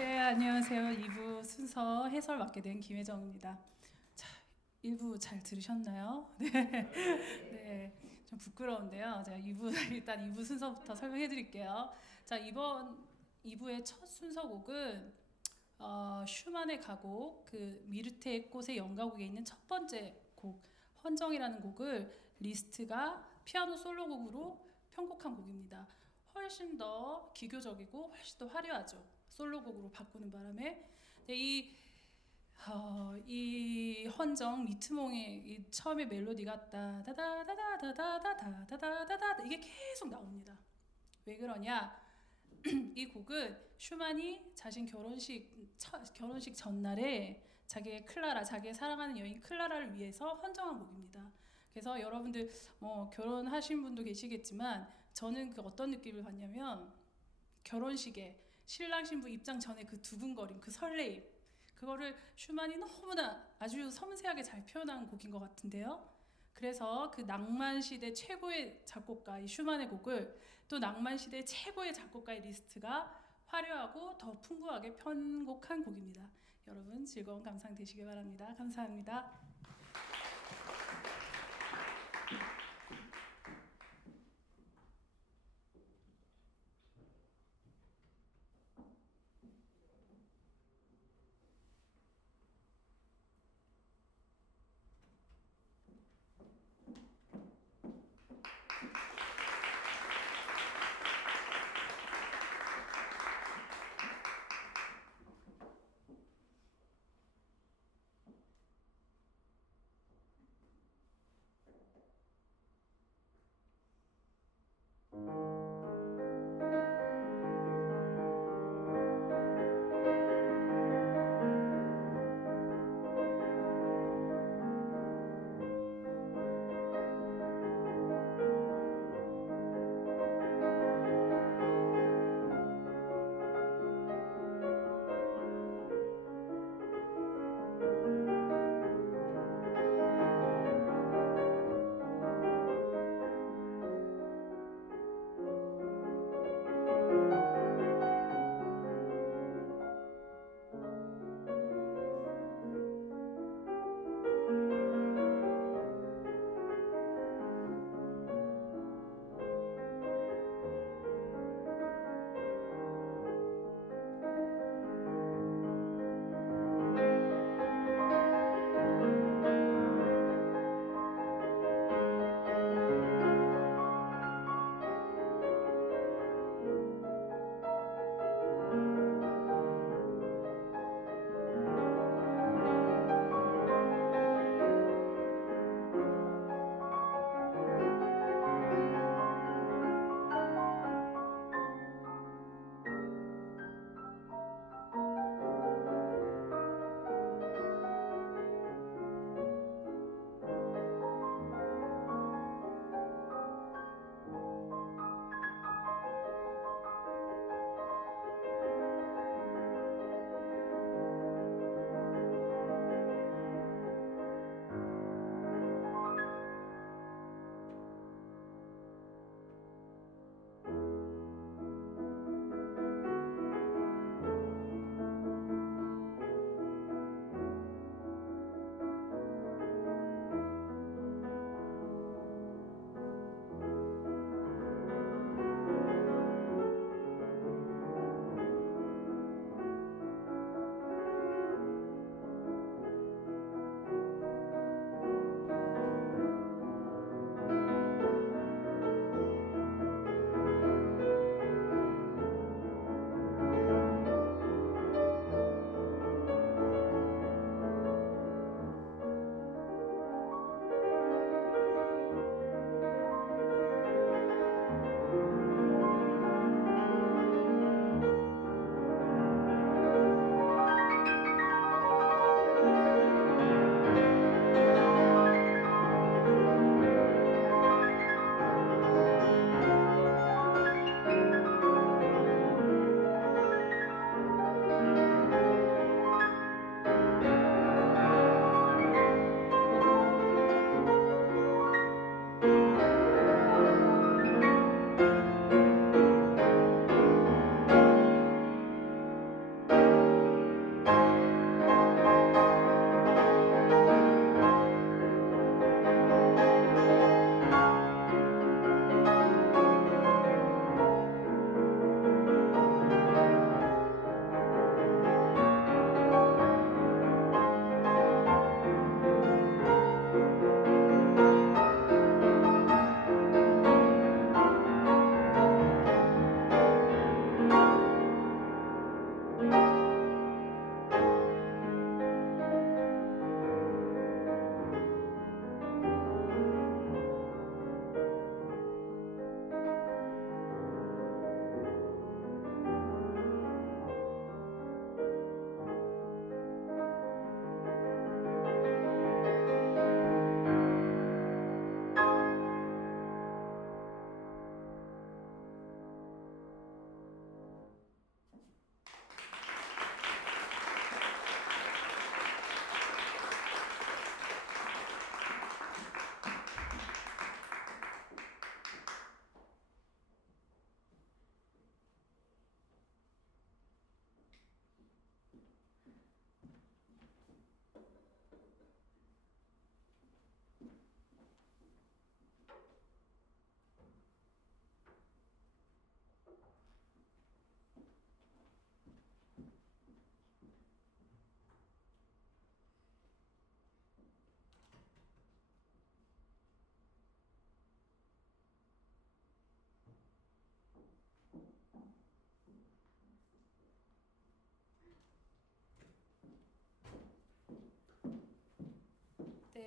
네, 안녕하세요. 2부 순서 해설 맡게 된 김혜정입니다. 자, 1부 잘 들으셨나요? 네. 네, 좀 부끄러운데요. 제가 2부, 일단 2부 순서부터 설명해 드릴게요. 자, 이번 2부의 첫 순서곡은 슈만의 가곡, 그 미르테의 꽃의 연가곡에 있는 첫 번째 곡, 헌정이라는 곡을 리스트가 피아노 솔로곡으로 편곡한 곡입니다. 훨씬 더 기교적이고 훨씬 더 화려하죠. 솔로곡으로 바꾸는 바람에 이 헌정 리트몽의 이 처음에 멜로디가 따다다다다다다다다다다다다 이게 계속 나옵니다. 왜 그러냐? 이 곡은 슈만이 자신 결혼식 전날에 자기의 클라라, 자기의 사랑하는 여인 클라라를 위해서 헌정한 곡입니다. 그래서 여러분들 결혼하신 분도 계시겠지만 저는 그 어떤 느낌을 받냐면 결혼식에 신랑 신부 입장 전에 그 두근거림, 그 설레임, 그거를 슈만이 너무나 아주 섬세하게 잘 표현한 곡인 것 같은데요. 그래서 그 낭만 시대 최고의 작곡가 이 슈만의 곡을 또 낭만 시대 최고의 작곡가의 리스트가 화려하고 더 풍부하게 편곡한 곡입니다. 여러분 즐거운 감상 되시길 바랍니다. 감사합니다.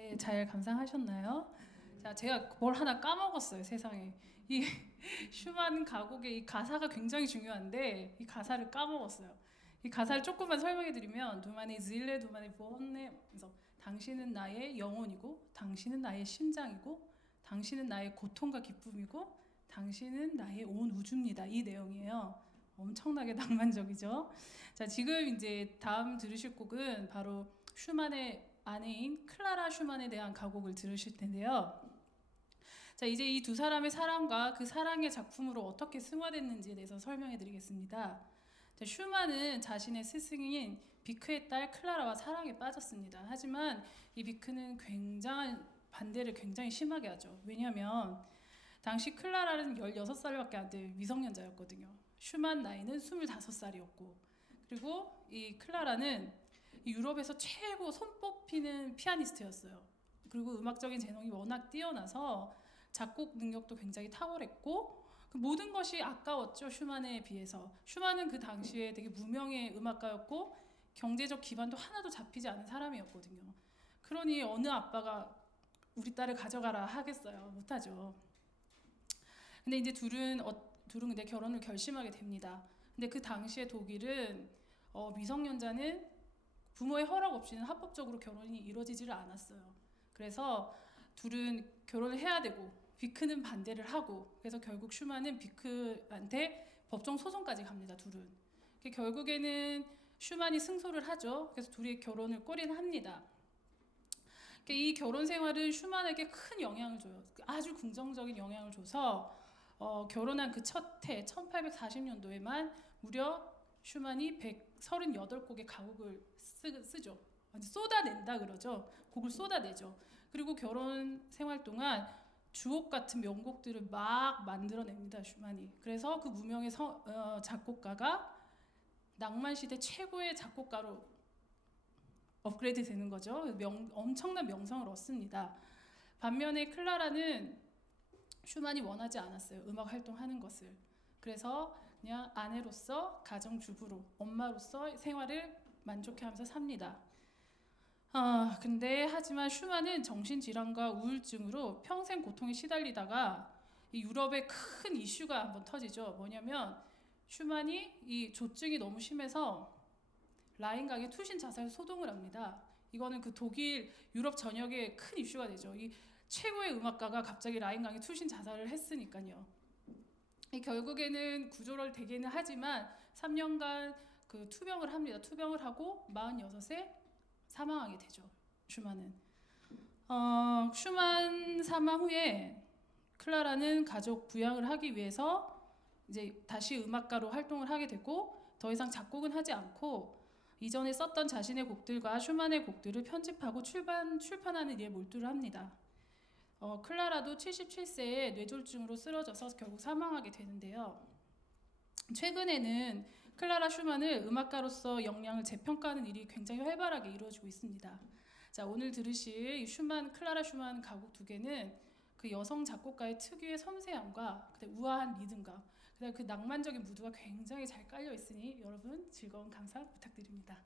네, 잘 감상하셨나요? 자, 제가 뭘 하나 까먹었어요, 세상에. 이 슈만 가곡의 이 가사가 굉장히 중요한데 이 가사를 까먹었어요. 이 가사를 조금만 설명해드리면 Du meine Seele, du meine Wonne 그래서 당신은 나의 영혼이고 당신은 나의 심장이고 당신은 나의 고통과 기쁨이고 당신은 나의 온 우주입니다. 이 내용이에요. 엄청나게 낭만적이죠. 자, 지금 이제 다음 들으실 곡은 바로 슈만의 아내인 클라라 슈만에 대한 가곡을 들으실 텐데요. 자, 이제 이 두 사람의 사랑과 그 사랑의 작품으로 어떻게 승화됐는지에 대해서 설명해 드리겠습니다. 자, 슈만은 자신의 스승인 비크의 딸 클라라와 사랑에 빠졌습니다. 하지만 이 비크는 굉장한 반대를 굉장히 심하게 하죠. 왜냐하면 당시 클라라는 16살밖에 안 될 미성년자였거든요. 슈만 나이는 25살이었고 그리고 이 클라라는 유럽에서 최고 손꼽히는 피아니스트였어요. 그리고 음악적인 재능이 워낙 뛰어나서 작곡 능력도 굉장히 탁월했고 그 모든 것이 아까웠죠. 슈만에 비해서. 슈만은 그 당시에 되게 무명의 음악가였고 경제적 기반도 하나도 잡히지 않은 사람이었거든요. 그러니 어느 아빠가 우리 딸을 가져가라 하겠어요. 못하죠. 근데 이제 둘은 근데 결혼을 결심하게 됩니다. 근데 그 당시에 독일은 미성년자는 부모의 허락 없이는 합법적으로 결혼이 이루어지지를 않았어요. 그래서 둘은 결혼을 해야 되고 비크는 반대를 하고 그래서 결국 슈만은 비크한테 법정 소송까지 갑니다. 둘은. 결국에는 슈만이 승소를 하죠. 그래서 둘이 결혼을 꼬린합니다. 이 결혼 생활은 슈만에게 큰 영향을 줘요. 아주 긍정적인 영향을 줘서 결혼한 그 첫 해 1840년도에만 무려 슈만이 138곡의 가곡을 쓰죠. 쏟아낸다 그러죠. 곡을 쏟아내죠. 그리고 결혼 생활 동안 주옥 같은 명곡들을 막 만들어냅니다. 슈만이. 그래서 그 무명의 작곡가가 낭만 시대 최고의 작곡가로 업그레이드 되는 거죠. 엄청난 명성을 얻습니다. 반면에 클라라는 슈만이 원하지 않았어요. 음악 활동하는 것을. 그래서 그냥 아내로서 가정주부로 엄마로서 생활을 만족해하면서 삽니다. 근데 하지만 슈만은 정신질환과 우울증으로 평생 고통에 시달리다가 이 유럽에 큰 이슈가 한번 터지죠. 뭐냐면 슈만이 이 조증이 너무 심해서 라인강에 투신 자살 소동을 합니다. 이거는 그 독일 유럽 전역에 큰 이슈가 되죠. 이 최고의 음악가가 갑자기 라인강에 투신 자살을 했으니까요. 결국에는 구조를 되기는 하지만 3년간 그 투병을 합니다. 투병을 하고 46세 사망하게 되죠. 슈만은. 슈만 사망 후에 클라라는 가족 부양을 하기 위해서 이제 다시 음악가로 활동을 하게 되고 더 이상 작곡은 하지 않고 이전에 썼던 자신의 곡들과 슈만의 곡들을 편집하고 출판하는 일에 몰두를 합니다. 클라라도 77세에 뇌졸중으로 쓰러져서 결국 사망하게 되는데요. 최근에는 클라라 슈만을 음악가로서 역량을 재평가하는 일이 굉장히 활발하게 이루어지고 있습니다. 자, 오늘 들으실 클라라 슈만 가곡 두 개는 그 여성 작곡가의 특유의 섬세함과 우아한 리듬과 그 낭만적인 무드가 굉장히 잘 깔려 있으니 여러분 즐거운 감상 부탁드립니다.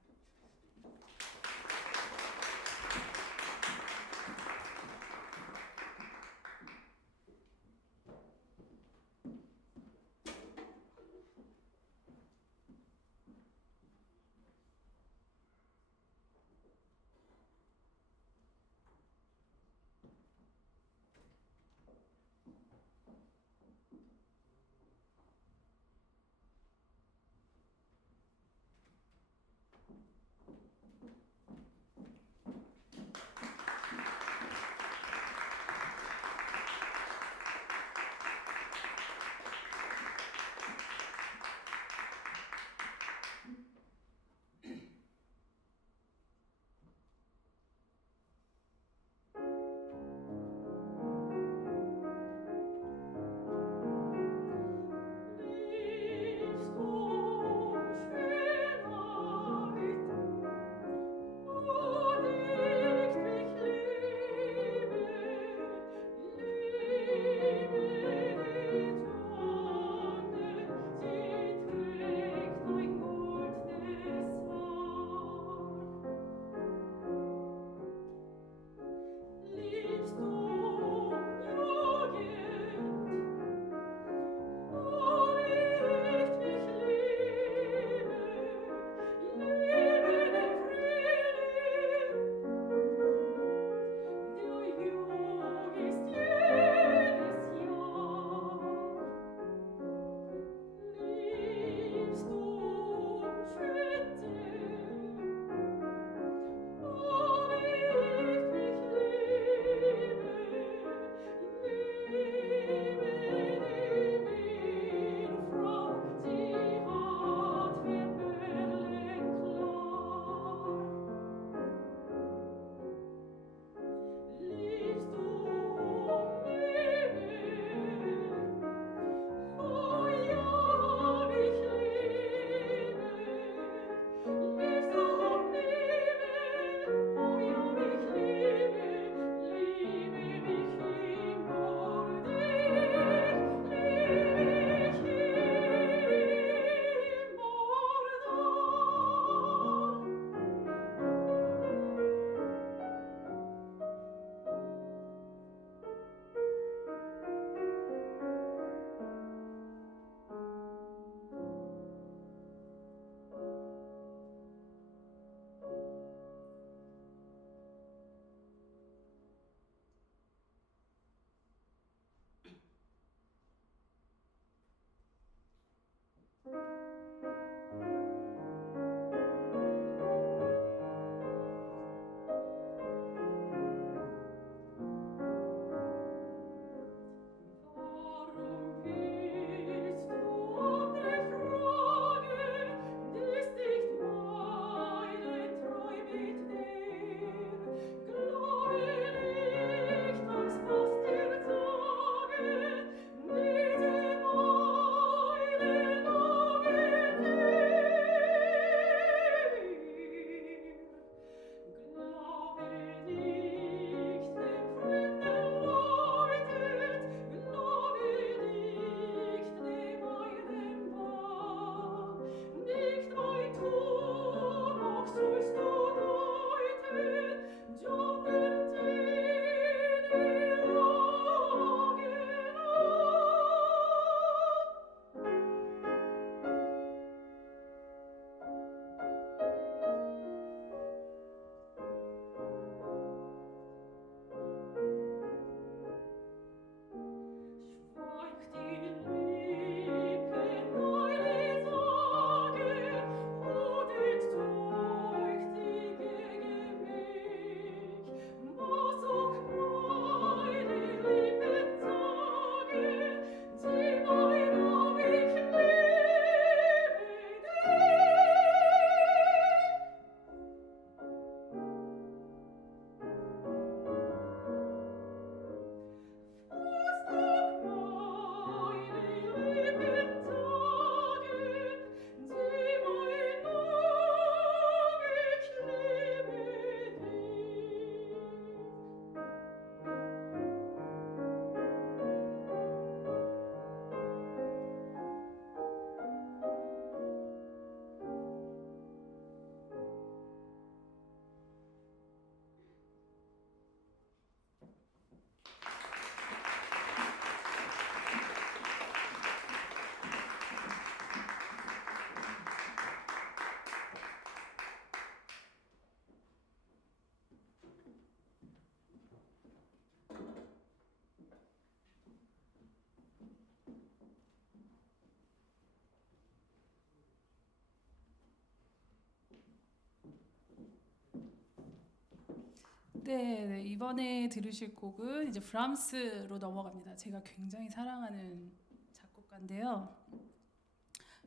네, 이번에 들으실 곡은 이제 브람스로 넘어갑니다. 제가 굉장히 사랑하는 작곡가인데요.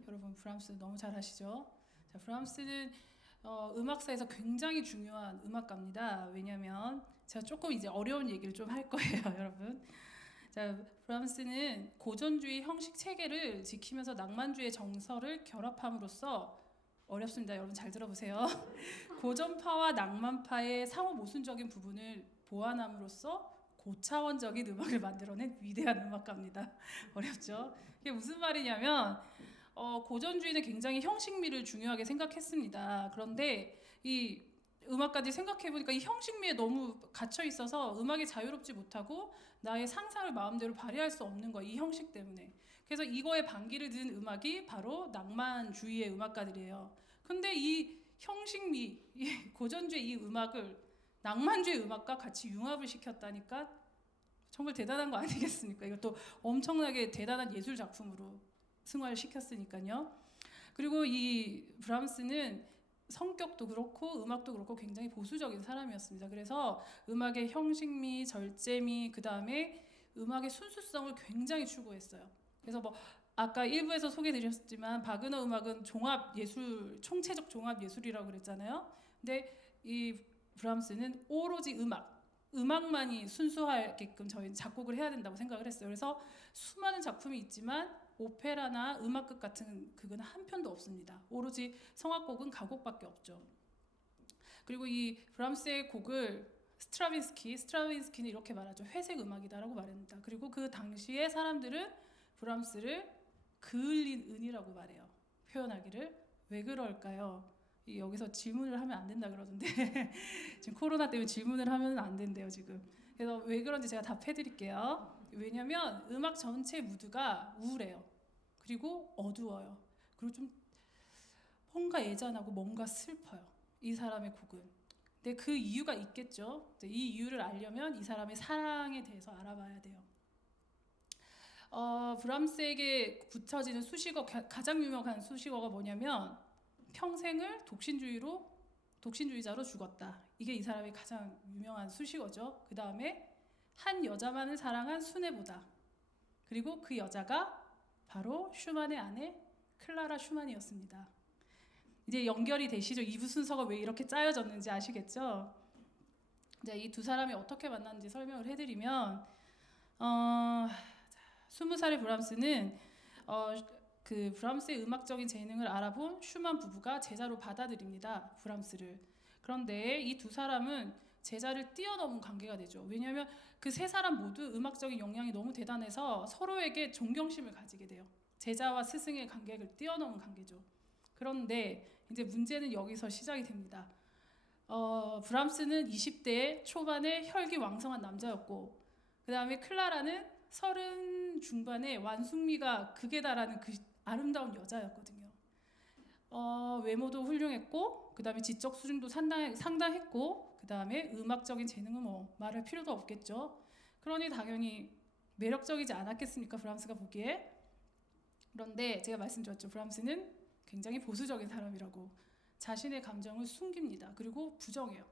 여러분 브람스 너무 잘 아시죠? 자, 브람스는 음악사에서 굉장히 중요한 음악가입니다. 왜냐하면 제가 조금 이제 어려운 얘기를 좀 할 거예요, 여러분. 자, 브람스는 고전주의 형식 체계를 지키면서 낭만주의 정서를 결합함으로써 어렵습니다. 여러분 잘 들어보세요. 고전파와 낭만파의 상호 모순적인 부분을 보완함으로써 고차원적인 음악을 만들어낸 위대한 음악가입니다. 어렵죠? 이게 무슨 말이냐면 고전주의는 굉장히 형식미를 중요하게 생각했습니다. 그런데 이 음악가들이 생각해보니까 이 형식미에 너무 갇혀 있어서 음악이 자유롭지 못하고 나의 상상을 마음대로 발휘할 수 없는 거야. 이 형식 때문에. 그래서 이거에 반기를 든 음악이 바로 낭만주의의 음악가들이에요. 근데 이 형식미, 이 고전주의 이 음악을 낭만주의 음악과 같이 융합을 시켰다니까 정말 대단한 거 아니겠습니까? 이것도 엄청나게 대단한 예술 작품으로 승화를 시켰으니까요. 그리고 이 브람스는 성격도 그렇고 음악도 그렇고 굉장히 보수적인 사람이었습니다. 그래서 음악의 형식미, 절제미, 그 다음에 음악의 순수성을 굉장히 추구했어요. 그래서 뭐 아까 일부에서 소개드렸지만 바그너 음악은 종합 예술, 총체적 종합 예술이라고 그랬잖아요. 근데 이 브람스는 오로지 음악만이 순수하게끔 저희 작곡을 해야 된다고 생각을 했어요. 그래서 수많은 작품이 있지만 오페라나 음악극 같은 극은 한 편도 없습니다. 오로지 성악곡은 가곡밖에 없죠. 그리고 이 브람스의 곡을 스트라빈스키는 이렇게 말하죠. 회색 음악이다라고 말합니다. 그리고 그 당시에 사람들은 브람스를 그을린 은이라고 말해요. 표현하기를. 왜 그럴까요? 여기서 질문을 하면 안 된다 그러던데 지금 코로나 때문에 질문을 하면 안 된대요 지금. 그래서 왜 그런지 제가 답해드릴게요. 왜냐면 음악 전체 무드가 우울해요. 그리고 어두워요. 그리고 좀 뭔가 애잔하고 뭔가 슬퍼요. 이 사람의 곡은. 근데 그 이유가 있겠죠. 이 이유를 알려면 이 사람의 사랑에 대해서 알아봐야 돼요. 브람스에게 붙여지는 수식어, 가장 유명한 수식어가 뭐냐면 평생을 독신주의자로 죽었다. 이게 이 사람의 가장 유명한 수식어죠. 그 다음에 한 여자만을 사랑한 순애보다. 그리고 그 여자가 바로 슈만의 아내 클라라 슈만이었습니다. 이제 연결이 되시죠? 2부 순서가 왜 이렇게 짜여졌는지 아시겠죠? 이제 이 두 사람이 어떻게 만났는지 설명을 해드리면 20살의 브람스는 그 브람스의 음악적인 재능을 알아본 슈만 부부가 제자로 받아들입니다. 브람스를. 그런데 이 두 사람은 제자를 뛰어넘은 관계가 되죠. 왜냐하면 그 세 사람 모두 음악적인 역량이 너무 대단해서 서로에게 존경심을 가지게 돼요. 제자와 스승의 관계를 뛰어넘은 관계죠. 그런데 이제 문제는 여기서 시작이 됩니다. 브람스는 20대 초반에 혈기왕성한 남자였고 그 다음에 클라라는 30 중반에 완숙미가 극에 달하는 그 아름다운 여자였거든요. 외모도 훌륭했고 그 다음에 지적 수준도 상당했고 그 다음에 음악적인 재능은 뭐 말할 필요도 없겠죠. 그러니 당연히 매력적이지 않았겠습니까? 브람스가 보기에. 그런데 제가 말씀드렸죠. 브람스는 굉장히 보수적인 사람이라고 자신의 감정을 숨깁니다. 그리고 부정해요.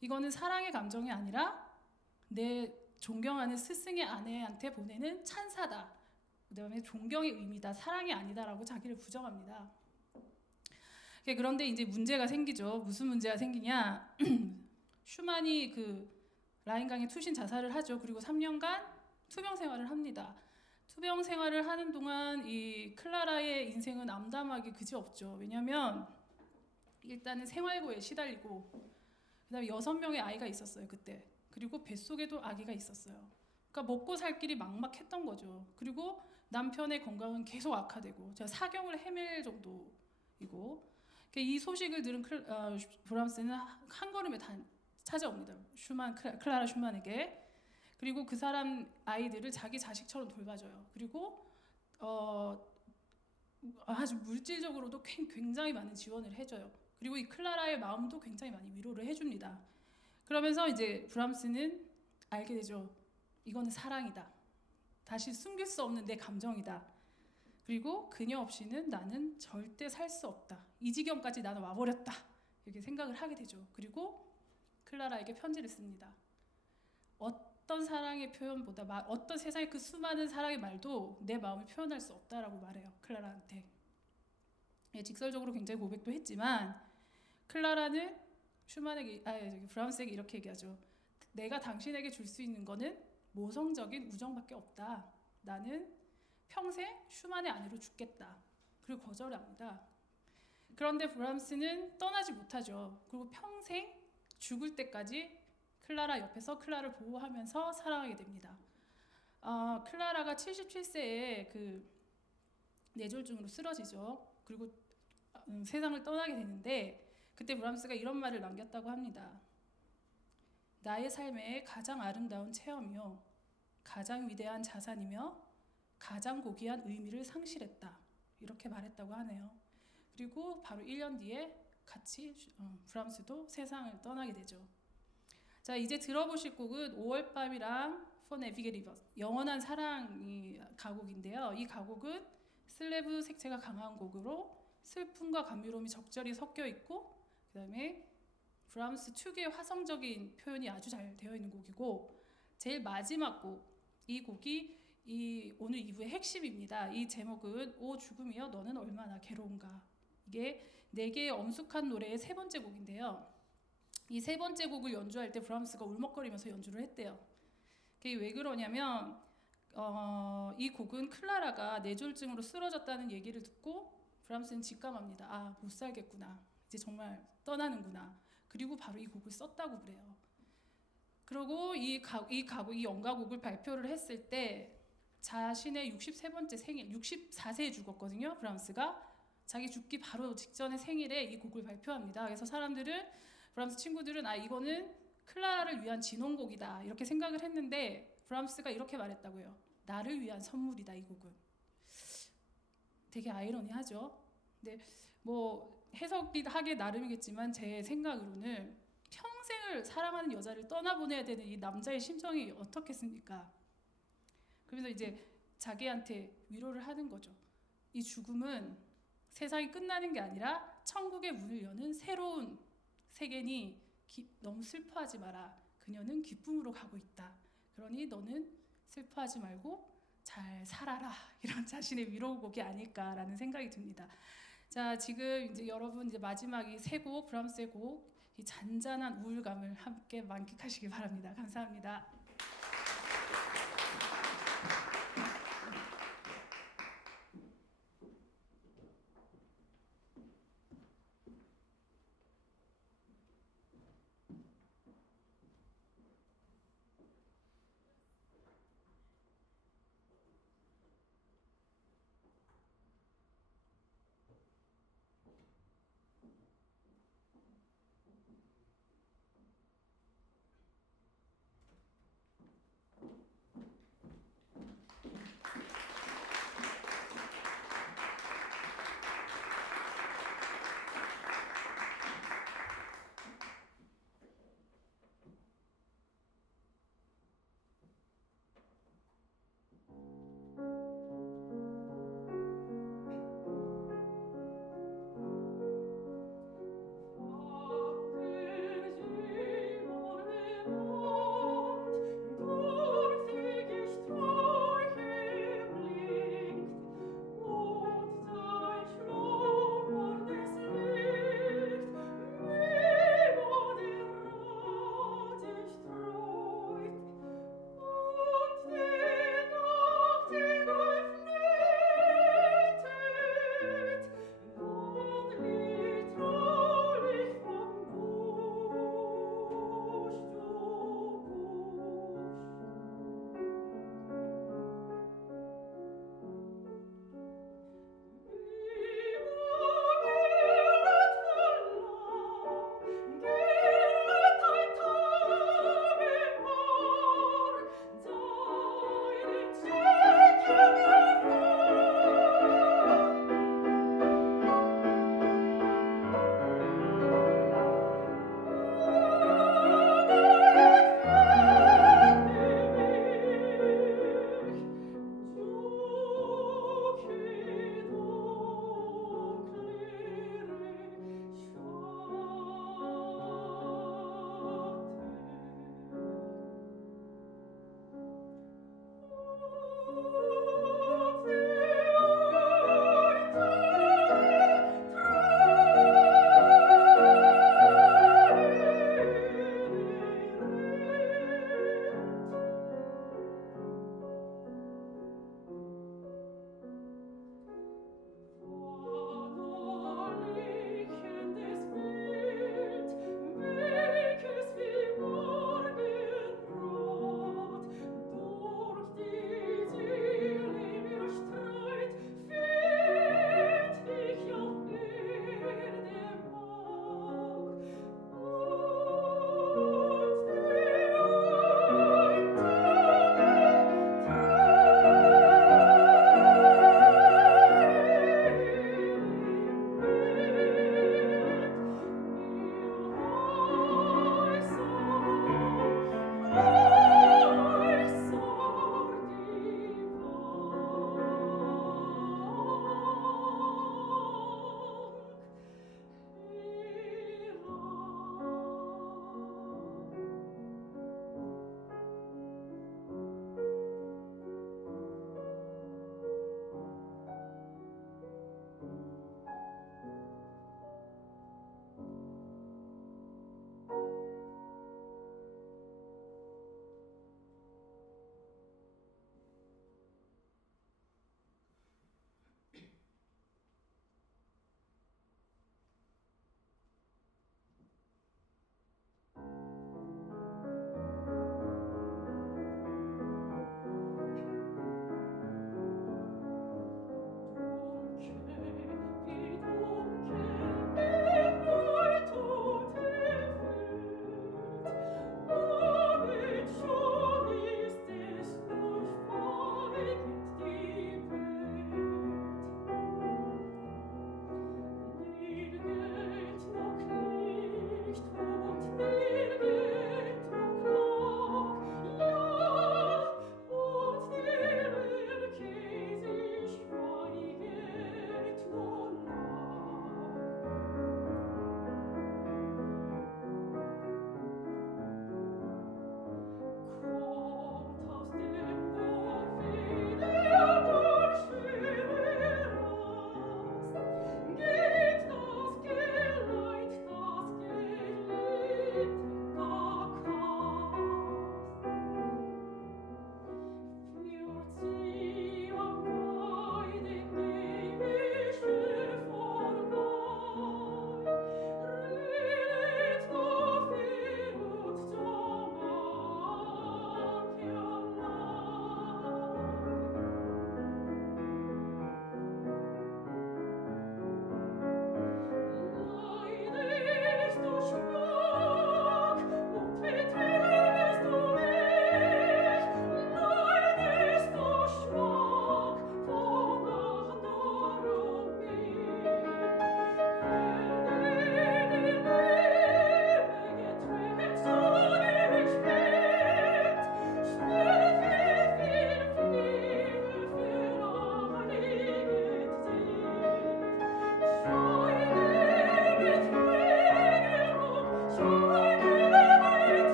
이거는 사랑의 감정이 아니라 내 존경하는 스승의 아내한테 보내는 찬사다. 그 다음에 존경의 의미다. 사랑이 아니다라고 자기를 부정합니다. 그런데 이제 문제가 생기죠. 무슨 문제가 생기냐? 슈만이 그 라인강에 투신 자살을 하죠. 그리고 3년간 투병 생활을 합니다. 투병 생활을 하는 동안 이 클라라의 인생은 암담하기 그지없죠. 왜냐하면 일단은 생활고에 시달리고 그다음에 6명의 아이가 있었어요 그때. 그리고 뱃속에도 아기가 있었어요. 그러니까 먹고 살 길이 막막했던 거죠. 그리고 남편의 건강은 계속 악화되고 제가 사경을 헤맬 정도이고 이 소식을 들은 브람스는 한 걸음에 찾아옵니다. 클라라 슈만에게. 그리고 그 사람 아이들을 자기 자식처럼 돌봐줘요. 그리고 아주 물질적으로도 굉장히 많은 지원을 해줘요. 그리고 이 클라라의 마음도 굉장히 많이 위로를 해줍니다. 그러면서 이제 브람스는 알게 되죠. 이거는 사랑이다. 다시 숨길 수 없는 내 감정이다. 그리고 그녀 없이는 나는 절대 살 수 없다. 이 지경까지 나는 와버렸다. 이렇게 생각을 하게 되죠. 그리고 클라라에게 편지를 씁니다. 어떤 사랑의 표현보다 어떤 세상의 그 수많은 사랑의 말도 내 마음을 표현할 수 없다라고 말해요. 클라라한테. 예, 직설적으로 굉장히 고백도 했지만 클라라는 브람스에게 이렇게 얘기하죠. 내가 당신에게 줄 수 있는 거는 모성적인 우정밖에 없다. 나는 평생 슈만의 아내로 죽겠다. 그리고 거절을 합니다. 그런데 브람스는 떠나지 못하죠. 그리고 평생 죽을 때까지 클라라 옆에서 클라라를 보호하면서 사랑하게 됩니다. 클라라가 77세에 그 뇌졸중으로 쓰러지죠. 그리고 세상을 떠나게 되는데 그때 브람스가 이런 말을 남겼다고 합니다. 나의 삶의 가장 아름다운 체험이요, 가장 위대한 자산이며 가장 고귀한 의미를 상실했다. 이렇게 말했다고 하네요. 그리고 바로 1년 뒤에 같이 브람스도 세상을 떠나게 되죠. 자, 이제 들어보실 곡은 5월 밤이랑 For Navigative, 영원한 사랑이 가곡인데요. 이 가곡은 슬래브 색채가 강한 곡으로 슬픔과 감미로움이 적절히 섞여 있고, 그 다음에 브람스 특유의 화성적인 표현이 아주 잘 되어 있는 곡이고, 제일 마지막 곡, 이 곡이 오늘 2부의 핵심입니다. 이 제목은 오 죽음이여 너는 얼마나 괴로운가. 이게 4개의 엄숙한 노래의 3번째 곡인데요. 이 3번째 곡을 연주할 때 브람스가 울먹거리면서 연주를 했대요. 그게 왜 그러냐면 이 곡은 클라라가 뇌졸중으로 쓰러졌다는 얘기를 듣고 브람스는 직감합니다. 아, 못 살겠구나. 이제 정말 떠나는구나. 그리고 바로 이 곡을 썼다고 그래요. 그리고 이 연가곡을 발표를 했을 때 자신의 63번째 생일, 64세에 죽었거든요. 브람스가 자기 죽기 바로 직전의 생일에 이 곡을 발표합니다. 그래서 브람스 친구들은 이거는 클라라를 위한 진홍곡이다 이렇게 생각을 했는데 브람스가 이렇게 말했다고요. 나를 위한 선물이다 이 곡은. 되게 아이러니하죠. 근데 뭐 해석이 하기 나름이겠지만 제 생각으로는 평생을 사랑하는 여자를 떠나보내야 되는 이 남자의 심정이 어떻겠습니까? 그래서 이제 자기한테 위로를 하는 거죠. 이 죽음은 세상이 끝나는 게 아니라 천국의 문을 여는 새로운 세계니 너무 슬퍼하지 마라. 그녀는 기쁨으로 가고 있다. 그러니 너는 슬퍼하지 말고 잘 살아라. 이런 자신의 위로곡이 아닐까라는 생각이 듭니다. 자, 지금 이제 여러분 이제 마지막 이 3곡 브람스의 곡, 이 잔잔한 우울감을 함께 만끽하시기 바랍니다. 감사합니다.